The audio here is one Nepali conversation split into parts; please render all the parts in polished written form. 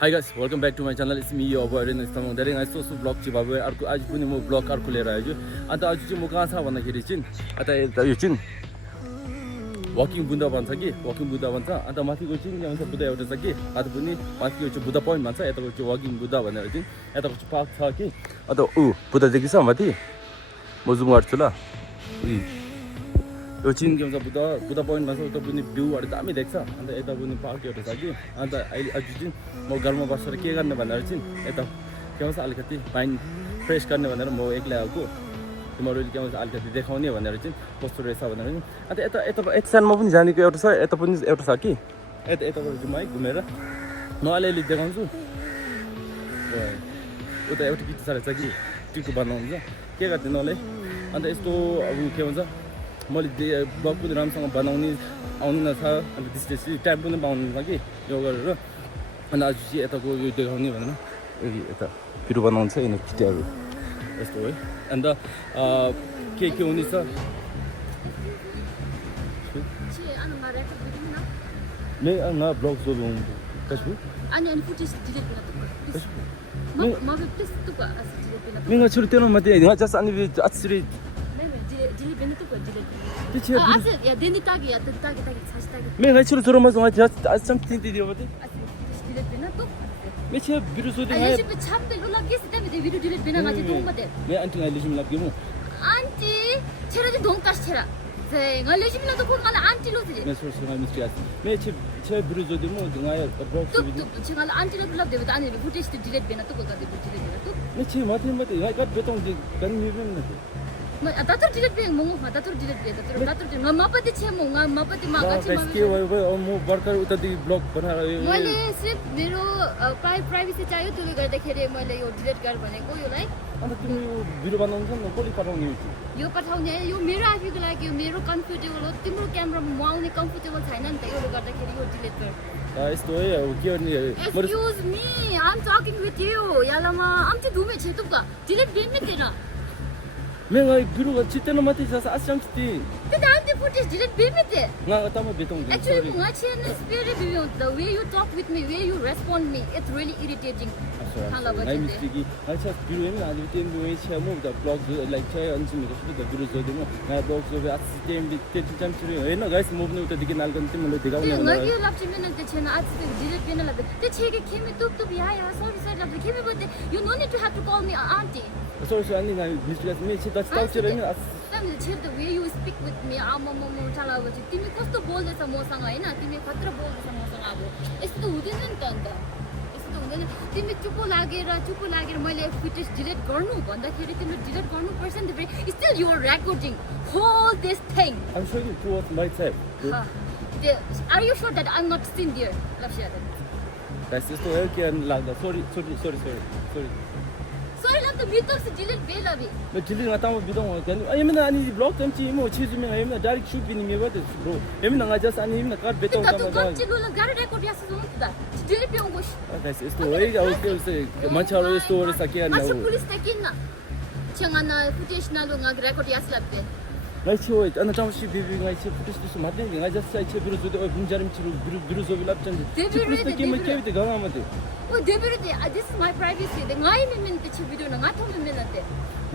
Hi guys, welcome back to my channel. It's me, your boy Ren. I'm doing a social vlog. Chibabu, arku आज पनि म vlog अर्को लिएर आएको छु. अन्त आज चाहिँ म कहाँ छ भन्दाखेरि चाहिँ यता यो चाहिँ वकिङ बुद्ध भन्छ कि वकिङ बुद्ध भन्छ. अन्त माथिको चाहिँ के भन्छ बुद्ध एउटा छ कि अन्त पनि माथिको चाहिँ बुद्ध पोइन्ट भन्छ. यताको चाहिँ वकिङ बुद्ध भनेर चाहिँ यताको चाहिँ पार्क छ कि. अन्त बुद्ध देखिन्छ माथि. म जुम गर्छु ल. यो चाहिँ के भन्छ बुद्ध पोइन्ट भन्छ. उता पनि भ्यूहरु दामी देख्छ. अन्त यता पनि पार्क एउटा छ कि. अन्त अहिले आज चाहिँ म घरमा बसेर के गर्ने भनेर चाहिँ यता के भन्छ अलिकति माइन्ड फ्रेस गर्ने भनेर म एक्लै आएको. तिमीहरूले के भन्छ अलिकति देखाउने भनेर चाहिँ कस्तो रहेछ भनेर नि. अन्त यता साइडमा पनि जानेको एउटा छ. यता पनि एउटा छ कि. यताबाट चाहिँ म है घुमेर म अलिअलि देखाउँछु. उता एउटा पिक्चर छ कि टिकु बनाउनु छ के गर्दैन होला है. अन्त यस्तो अब के भन्छ मैले ब्लग पनि राम्रोसँग बनाउने आउनु न छ. अन्त त्यसपछि टाइम पनि पाउनु छ कि यो गरेर. अन्त आज चाहिँ यताको यो देखाउने भनेर यता भिडियो बनाउँछ यिनीहरू केटीहरू यस्तो है. अन्त के हुने छ मैं ब्लॉग जो लूँगा कैसे अनि फुटेज डिलिट गर्न मैं अच्छी तेरे मत यहाँ जस्ट अनि अच्छी डिलिट गर्न डिलिट पीछे आज या देनी तागी या तागी छास्तागी मैं अच्छी तेरे मत वहाँ जस्ट आज सम तीन दियो मत डिलिट गर्न तो मैं छे वीडियो शूटिंग है अहिले चाहिँ छाप्पे ल के सित मे भिडियो डिलिट गर्न माथि दोङ मते मैं आंटी अहिले जिम लाग्यो म आन्टी छेरा चाहिँ दोङ कास छेरा चाहिँ ngale जिम न त को ngale आन्टी लो दिले मैं सोच रहा हूँ मिस्टर मैं छे वीडियो जो दिमो दुंगाय ब्लॉग तो चाहिँ ngale आन्टी लो लभ देबे त अनि फुटेज डिलिट गर्न त को गर्दै डिलिट गर्न त मैं छे मत यहाँ कट बेतों दि गन मिबन न म दातर डिलिट पे म दातर डिलिट पे दातर मपति छे म मपति मा गाछि म के भयो म वर्कर उता दि ब्लग बनाएर मैले सिर्फ मेरो प्राइभेसी चाहियो त्यसले गर्दाखेरि मैले यो डिलिट गर भनेको योलाई. अन्त तिमी यो भिडियो बनाउनु छ न कसले पठाउने यो पठाउने यो मेरो आफैको लागि यो मेरो कम्फर्टेबल हो. तिम्रो क्यामेरामा म आउने कम्फर्टेबल छैन नि त. योले गर्दाखेरि यो डिलिट गर यस्तो है. अब के गर्ने excuse me I am talking with you यालामा आमचे धुमे छे तुका डिलिट बेमे तेरा मैं वीडियो चित्तन मत जैसा असम स्थिति ते दान्ते फुटेज डिलिट बेमे ते ना तम बेतों एक्चुअली म छेन स्पिरिट बियो the way you talk with me way you respond me it's really irritating हाला बजे आई मिस्टेकी अच्छा वीडियो में आज तीन वे छे म द ब्लॉग लाइक छ अनि मेरो सुध वीडियो जो दिनु ना ब्लॉग जो आज टाइम ते टाइम छिरे हैन गाइस म पनि उता दिके नाल गर्न तिमीले देखाउने होला नगि लप्ची मिनट ते छैन आज डिलिट बेन ला ते छे के खेमे तुप या सरी सरी लप्ची खेमे बते you no need to have to call me aunty sorry अनि ना मिस्टेक मे छ दस टाउ छिरे नि तिमीले छे the way you speak with me म चला बजे तिमी कस्तो बोल्दैछ मसँग हैन तिमी खतरा बोल्दैछ मसँग. अब यस्तो हुँदैन नि त. अन्त यस्तो हुँदैन. तिमी चुप लागेर मैले फुटेज डिलिट गर्नु भन्दाखेरि तिमीले डिलिट गर्नु पर्छ नि त. Still you are recording whole this thing. I'm showing you what my type. Are you sure that I'm not seen there? Lafsha. That's just the okay and like sorry. Sorry lump त बितक से डिलिट बे लबी मैं delete ngata mo bidong kan ay mina ani blog tam chi mo chi mi ay mina direct shoot bini me what bro ay mina nga just ani mina kat betong ka to kam chi lu la gar record ya se da delete पे होगोश that's is to way out से mancharo story sakya na अच्छा पुलिस तकिन ना छंगाना फुटेज ना लो nga record ya slapte ngai chi oi ana tam shi bibi ngai chi footage tu madde ngai just sai chi biru oi bunjarim chi biru zo bilap chan police तकी मैं के बिते गावा मते ओ देबिरुते this is my privacy the ngai min te chi video na nga thom min nate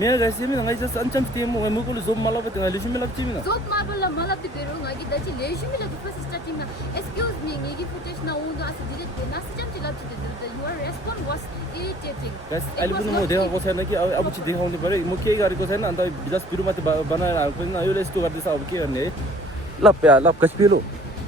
मैं गैसे में ngai just ancham te mo mo ko zo mala bate ngai lishim lap chi mina zo mala mala te beru ngai da chi lishim la the first starting na excuse me ngi footage na o da as direct na sejam chi lap chi your response was irritating guys अहिले पनि म देखाएको छैन कि अब चाहिँ देखाउने पर्यो. म केही गरेको छैन. अन्त जस्ट भिडियो मात्रै बनाएर आएको पनि यो यस्तो गर्दैछ. अब के गर्ने है लप कस्पिलो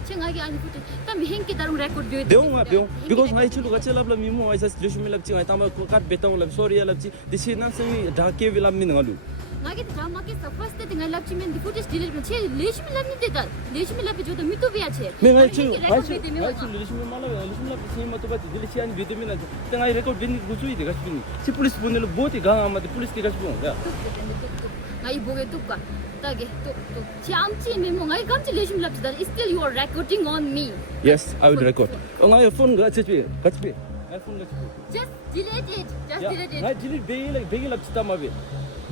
छंगागी अनि फुटेज तम हिङ के दरम रेकर्ड देऊ because ngai chulu gache lab la mimo ai sas lishu milap chi ngai tama kat betong lab sorry lab chi disi nan sami dhake vilam min ngalu ngai ke drama ke first te ngai lab chi men footage delete me che lishu milap ni deta lishu milap jo to mitu bia che me ngai chulu lishu milap chi ma to bat dili chi ani video min te ngai record bin gujui de gasbin chi police bunelo boti ga ma de police ke gasbon ga ngai boge tukka tage to chi amchi me mo ngai kamchi lishu milap da still you are recording on me. Yes, I will record. ngai phone ga chpi ngai phone ga just delete it ngai delete begi lap chita ma be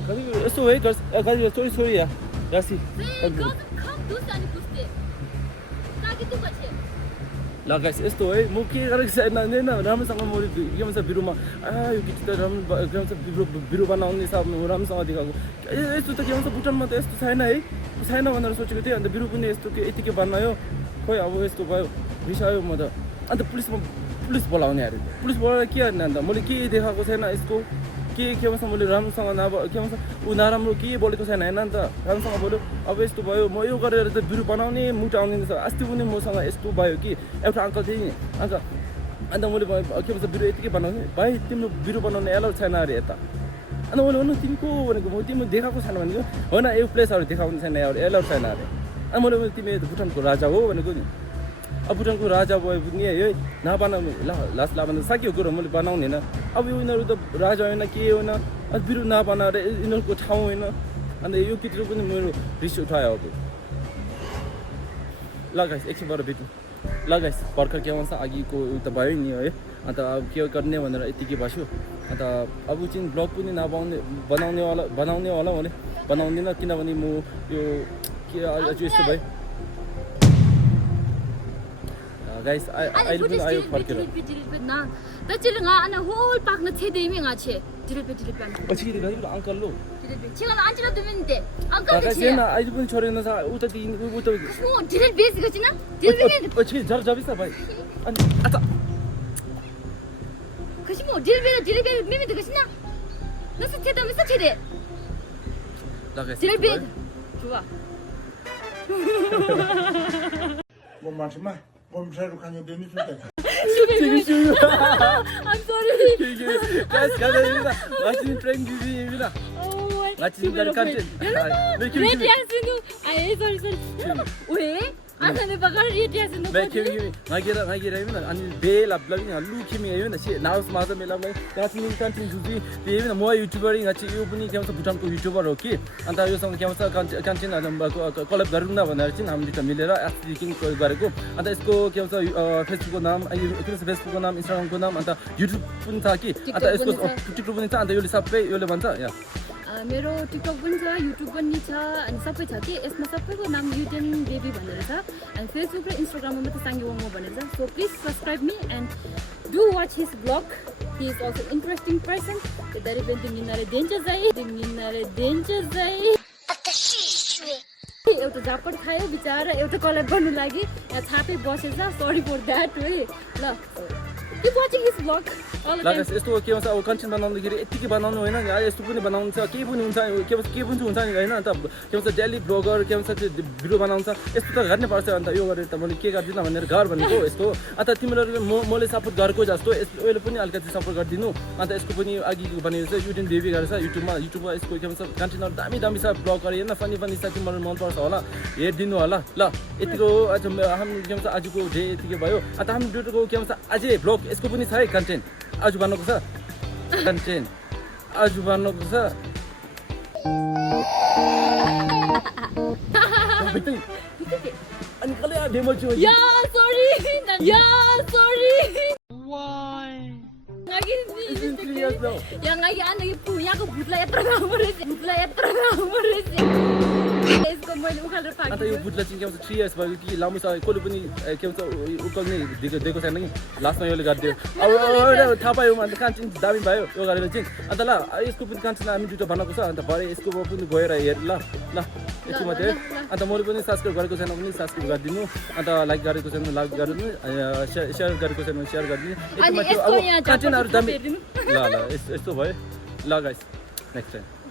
kadi so way kadi sorry ya yasi come do sani puste tage tu bache ल गाइस यस्तो है म के गरेको छैन हैन राम्रोसँग म के भन्छ बिरुमा यो गीत त राम्रो के भन्छ बिरु बनाउने सब राम्रोसँग देखाएको यस्तो त के भन्छ भुटानमा त यस्तो छैन है छैन भनेर सोचेको थिएँ अन्त बिरु पनि यस्तो के यतिकै बनायो खोइ अब यस्तो भयो रिसायो म त अन्त पुलिस बोलाउने अरे पुलिस बोलाएर के गर्ने अन्त मैले के देखाएको छैन यसको के भन्छ मैले राम्रोसँग के भन्छ ऊ नराम्रो के बोलेको छैन होइन अन्त राम्रोसँग बोल्यो अब यस्तो भयो म यो गरेर त बिरु बनाउने मुट आउने रहेछ अस्ति पनि मसँग यस्तो भयो कि एउटा अङ्कल थिएँ नि अन्त मैले के भन्छ बिरु यतिकै बनाउने भाइ तिम्रो बिरु बनाउने एलाउड छैन अरे यता अन्त मैले भन्नु तिमी को भनेको म तिमी देखाएको छैन भनेको होइन यो प्लेसहरू देखाउने छैन एलाउड छैन अरे अनि मैले तिमी भुटानको राजा हो भनेको नि अब भुटानको राजा भयो पनि है नबनाउने लास्ट लाभन्दा साकियो कुरो मैले बनाउने होइन अब यो यिनीहरू त राजा होइन के होइन बिरु नबनाएर यिनीहरूको ठाउँ होइन अन्त यो कितिर पनि मेरो रिस उठायो अब ल गाइस एकछिनबाट भेटौँ ल गाइस भर्खर के भन्छ अघिको त भयो नि है अन्त अब के गर्ने भनेर यतिकै बस्यो अन्त अब चाहिँ ब्लग पनि बनाउने होला भने बनाउँदिनँ किनभने म यो के अझ यस्तो भयो guys I will I फर्केर तचेल nga ana whole park na chede mi nga che dilpe plan पछि दिनु अंकल लो चिंगा आन्चला दुमिन्ते अंकल के छैन अहिले पनि छोडेन छ उता दिन उता म दिल बेस गछ न दिल बेस पछि जर जाबिस भाइ अनि अच्छा कछि म दिल बेस मिमि त गछ न नस छेदा मिस छेदे लगाइ दिल बेस जुवा म माछमा pomsharu kanya deni tuta I'm sorry guys watching prank video mina oh my watching the content wait yasinu sorry wait आजले बगर रिएक्सन नो मागेर हैन अनि बेला ब्लगिङ लु किमि हैन से नाउस माजा मेला मै काटिङ कन्टेन्ट जुजी हैन म युट्युबर ngachi यो पनि के भन्छ भुटानको युट्युबर हो कि अन्त योसँग के भन्छ कन्टेन्ट कलेब गरौँ न भनेर चाहिँ हामीले त मिलेर एक्टिङ गरेको अन्त यसको के भन्छ फेसबुकको नाम के भन्छ फेसबुकको नाम इन्स्टाग्रामको नाम अन्त युट्युब पनि छ कि अन्त यसको टिकटक पनि छ अन्त योले सबै योले भन्छ या मेरो टिकटक पनि छ युट्युब पनि छ अनि सबै छ कि यसमा सबैको नाम युटेन बेबी भनेर छ अनि फेसबुक र इन्स्टाग्राममा मात्र साङ्गे वङ भनेर छ so please subscribe me and do watch his blog he is also interesting person त्यसरी पनि तिमीले डेन्जर जाइ एउटा झापड खायो बिचारा एउटा कलेक्ट गर्नु लागि यहाँ छापै बसेछ सरी फर द्याट है ल Keep watching his vlog all the time. यस्तो के भन्छ अब कन्टेन्ट बनाउँदाखेरि यतिकै बनाउनु होइन यस्तो पनि बनाउनु छ केही पनि हुन्छ के पनि हुन्छ नि होइन अन्त के भन्छ डेली ब्लगर के भन्छ त्यो भिडियो बनाउँछ यस्तो त गर्नै पर्छ अन्त यो गरेर त मैले के गर्दिनँ भनेर घर भनेको यस्तो अन्त तिमीहरूले मैले सपोर्ट गरेको जस्तो यसले पनि अलिकति सपोर्ट गरिदिनु अन्त यसको पनि अघि भनेको चाहिँ युट्युब बेबी गरेर छ युट्युबमा यसको के भन्छ कन्टेन्टहरू दामी छ ब्लग गरेर होइन फनी छ तिमीहरू मनपर्छ होला हेरिदिनु होला ल यतिको आज हाम्रो के भन्छ आजको डे यतिकै भयो अन्त हाम्रो भिडियोको के भन्छ अझै ब्लग यसको पनि छ है कन्टेन्ट आज बनाएको छ कन्टेन्ट आज बनाएको छ अनि कहिले डेमो छु या सरी why yang lagi ana punya ko भुटला यत्र गाउँछ यसको मैले उखालेर पाके अन्त यो भुटला चाहिँ के भन्छ 3 इयर्स भयो कि लामो छ कसले पनि के भन्छ उकाल्ने दिएको छैन कि लास्टमा योले गरिदियो अब थाहा पायो अन्त कान्छिन दामी भयो यो गरेर चाहिँ अन्त ल यसको पनि कान्छिन हामी दुईटा बनाएको छ अन्त भरे यसको पनि गएर हेर ल यति मात्रै अन्त मैले पनि सब्स्क्राइब गरेको छैन भने सब्स्क्राइब गरिदिनु अन्त लाइक गरेको छैन लाइक गरिदिनु सेयर गरेको छैन भने सेयर गरिदिनु यति मात्रै अब कन्टेन्टहरु दामी ल यस्तो भयो ल गाइस नेक्स्ट टाइम